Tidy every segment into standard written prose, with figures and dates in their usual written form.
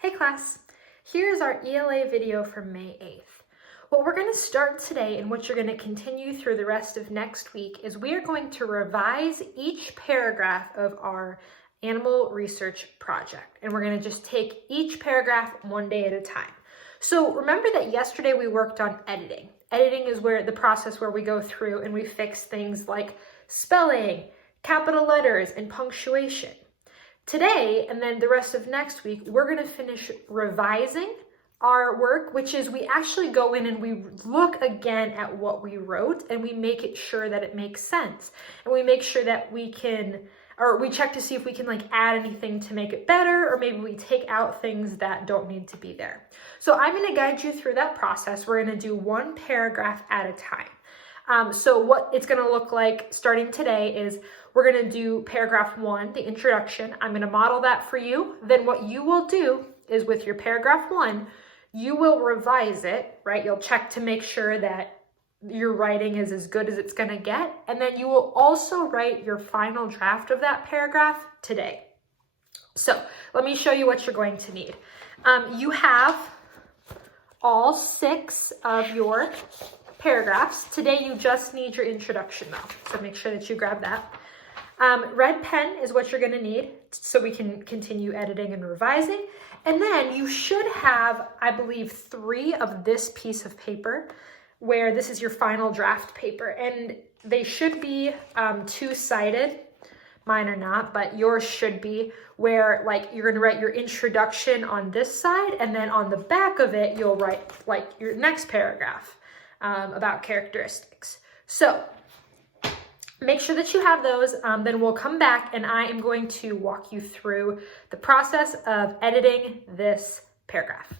Hey class, here's our ELA video for May 8th. What we're going to start today and what you're going to continue through the rest of next week is we are going to revise each paragraph of our animal research project. And we're going to just take each paragraph one day at a time. So remember that yesterday we worked on editing. Editing is the process where we go through and we fix things like spelling, capital letters, and punctuation. Today, and then the rest of next week, we're going to finish revising our work, which is we actually go in and we look again at what we wrote and we make it sure that it makes sense. And we make sure that we check to see if we can add anything to make it better, or maybe we take out things that don't need to be there. So I'm going to guide you through that process. We're going to do one paragraph at a time. So what it's going to look like starting today is we're going to do paragraph 1, the introduction. I'm going to model that for you. Then what you will do is with your paragraph 1, you will revise it, right? You'll check to make sure that your writing is as good as it's going to get. And then you will also write your final draft of that paragraph today. So let me show you what you're going to need. You have all 6 of your paragraphs. Today you just need your introduction though, so make sure that you grab that. Red pen is what you're going to need so we can continue editing and revising. And then you should have, I believe, 3 of this piece of paper where this is your final draft paper, and they should be 2-sided. Mine are not, but yours should be, where you're going to write your introduction on this side, and then on the back of it you'll write your next paragraph about characteristics. So make sure that you have those. Then we'll come back and I am going to walk you through the process of editing this paragraph.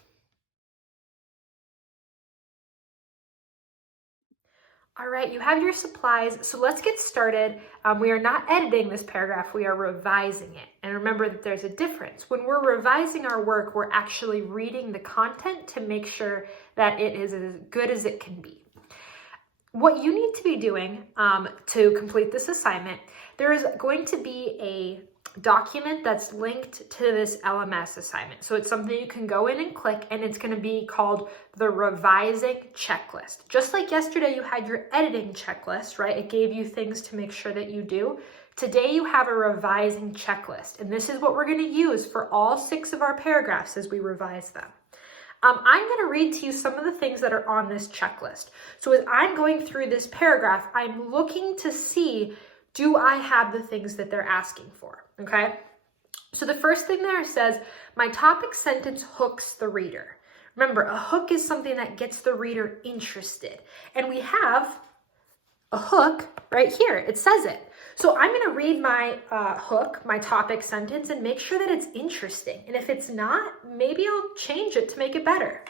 All right, you have your supplies, so let's get started. We are not editing this paragraph, we are revising it. And remember that there's a difference. When we're revising our work, we're actually reading the content to make sure that it is as good as it can be. What you need to be doing to complete this assignment, there is going to be a document that's linked to this LMS assignment. So it's something you can go in and click, and it's going to be called the revising checklist. Just like yesterday you had your editing checklist, right? It gave you things to make sure that you do. Today you have a revising checklist, and this is what we're going to use for all 6 of our paragraphs as we revise them. I'm going to read to you some of the things that are on this checklist. So as I'm going through this paragraph, I'm looking to see, do I have the things that they're asking for? Okay. So the first thing there says, my topic sentence hooks the reader. Remember, a hook is something that gets the reader interested. And we have a hook right here. It says it. So I'm going to read my hook, my topic sentence, and make sure that it's interesting. And if it's not, maybe I'll change it to make it better.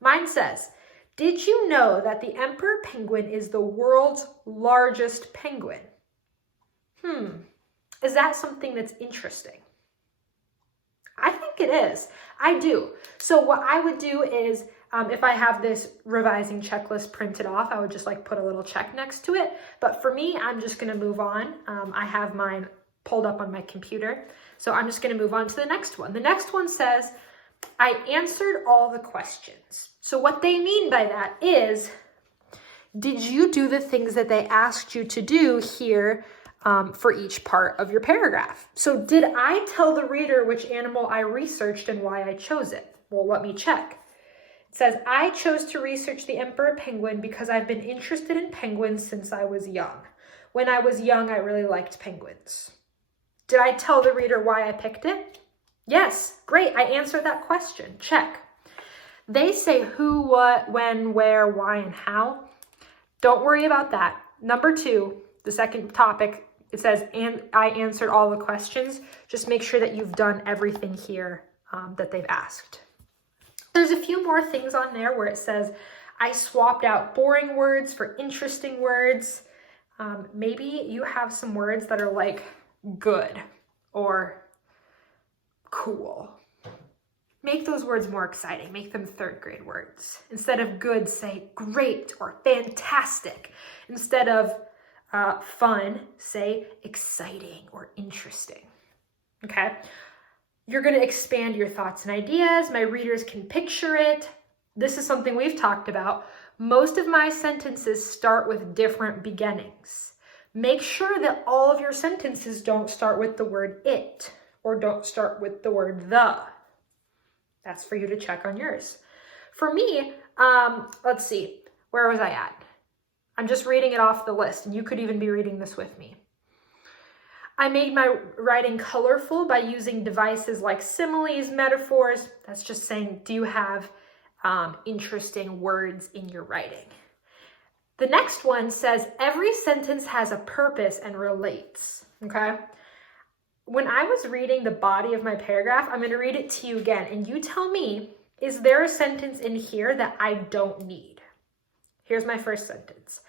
Mine says, did you know that the emperor penguin is the world's largest penguin? Is that something that's interesting? I think it is. I do. So what I would do is, if I have this revising checklist printed off, I would just put a little check next to it. But for me, I'm just going to move on. I have mine pulled up on my computer. So I'm just going to move on to the next one. The next one says, I answered all the questions. So what they mean by that is, did you do the things that they asked you to do here for each part of your paragraph? So did I tell the reader which animal I researched and why I chose it? Well, let me check. It says, I chose to research the emperor penguin because I've been interested in penguins since I was young. When I was young, I really liked penguins. Did I tell the reader why I picked it? Yes, great. I answered that question. Check. They say who, what, when, where, why, and how. Don't worry about that. Number 2, the second topic, it says, and I answered all the questions. Just make sure that you've done everything here that they've asked. There's a few more things on there where it says, I swapped out boring words for interesting words. Maybe you have some words that are good or cool. Make those words more exciting. Make them 3rd grade words. Instead of good, say great or fantastic. Instead of fun, say exciting or interesting. Okay. You're going to expand your thoughts and ideas. My readers can picture it. This is something we've talked about. Most of my sentences start with different beginnings. Make sure that all of your sentences don't start with the word it or don't start with the word the. That's for you to check on yours. For me, let's see, where was I at? I'm just reading it off the list, and you could even be reading this with me. I made my writing colorful by using devices like similes, metaphors. That's just saying, do you have interesting words in your writing? The next one says, every sentence has a purpose and relates, okay? When I was reading the body of my paragraph, I'm going to read it to you again, and you tell me, is there a sentence in here that I don't need? Here's my first sentence.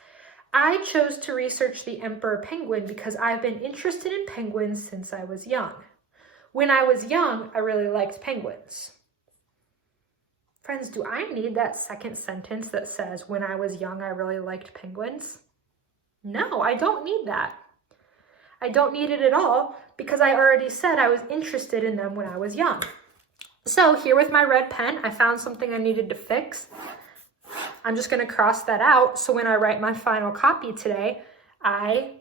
I chose to research the emperor penguin because I've been interested in penguins since I was young. When I was young, I really liked penguins. Friends, do I need that second sentence that says, when I was young, I really liked penguins? No, I don't need that. I don't need it at all because I already said I was interested in them when I was young. So here with my red pen, I found something I needed to fix. I'm just going to cross that out so when I write my final copy today, I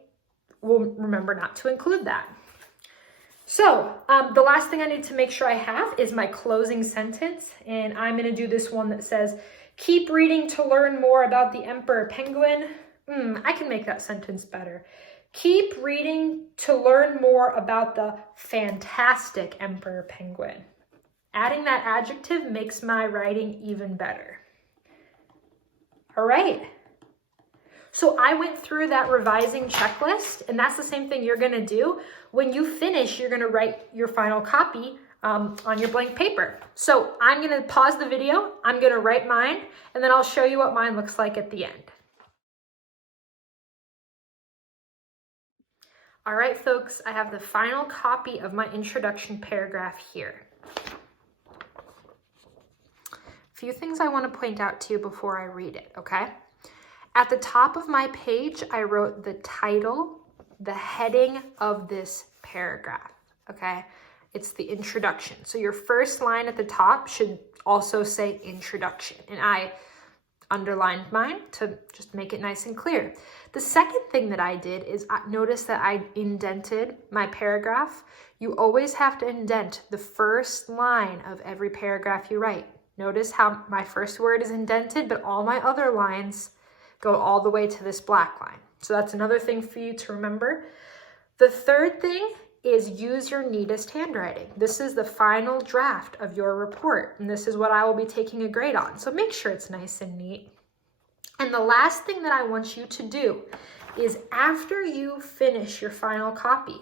will remember not to include that. So the last thing I need to make sure I have is my closing sentence, and I'm going to do this one that says, keep reading to learn more about the emperor penguin. I can make that sentence better. Keep reading to learn more about the fantastic emperor penguin. Adding that adjective makes my writing even better. All right. So I went through that revising checklist, and that's the same thing you're going to do. When you finish, you're going to write your final copy on your blank paper. So I'm going to pause the video. I'm going to write mine, and then I'll show you what mine looks like at the end. All right, folks, I have the final copy of my introduction paragraph here. A few things I want to point out to you before I read it, okay? At the top of my page, I wrote the title, the heading of this paragraph, okay? It's the introduction. So your first line at the top should also say introduction, and I underlined mine to just make it nice and clear. The second thing that I did is notice that I indented my paragraph. You always have to indent the first line of every paragraph you write. Notice how my first word is indented, but all my other lines go all the way to this black line. So that's another thing for you to remember. The third thing is use your neatest handwriting. This is the final draft of your report, and this is what I will be taking a grade on. So make sure it's nice and neat. And the last thing that I want you to do is after you finish your final copy,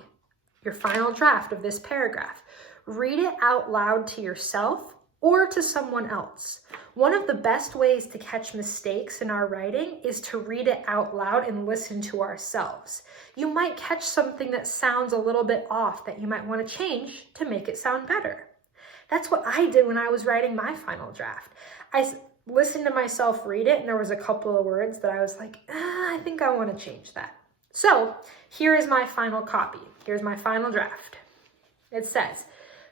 your final draft of this paragraph, read it out loud to yourself or to someone else. One of the best ways to catch mistakes in our writing is to read it out loud and listen to ourselves. You might catch something that sounds a little bit off that you might want to change to make it sound better. That's what I did when I was writing my final draft. I listened to myself read it, and there was a couple of words that I was like, I think I want to change that. So here is my final copy. Here's my final draft. It says,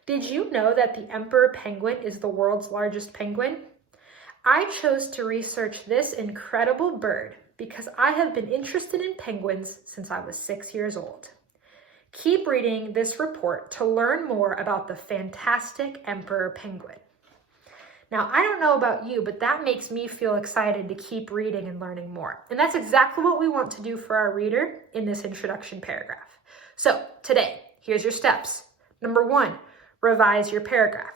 did you know that the emperor penguin is the world's largest penguin? I chose to research this incredible bird because I have been interested in penguins since I was 6 years old. Keep reading this report to learn more about the fantastic emperor penguin. Now, I don't know about you, but that makes me feel excited to keep reading and learning more. And that's exactly what we want to do for our reader in this introduction paragraph. So today, here's your steps. Number 1, revise your paragraph,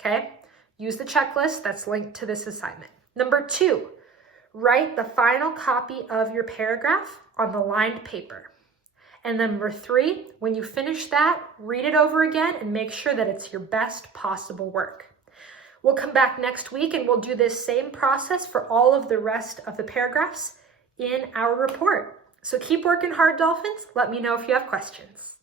okay? Use the checklist that's linked to this assignment. Number 2, write the final copy of your paragraph on the lined paper. And number 3, when you finish that, read it over again and make sure that it's your best possible work. We'll come back next week and we'll do this same process for all of the rest of the paragraphs in our report. So keep working hard, Dolphins. Let me know if you have questions.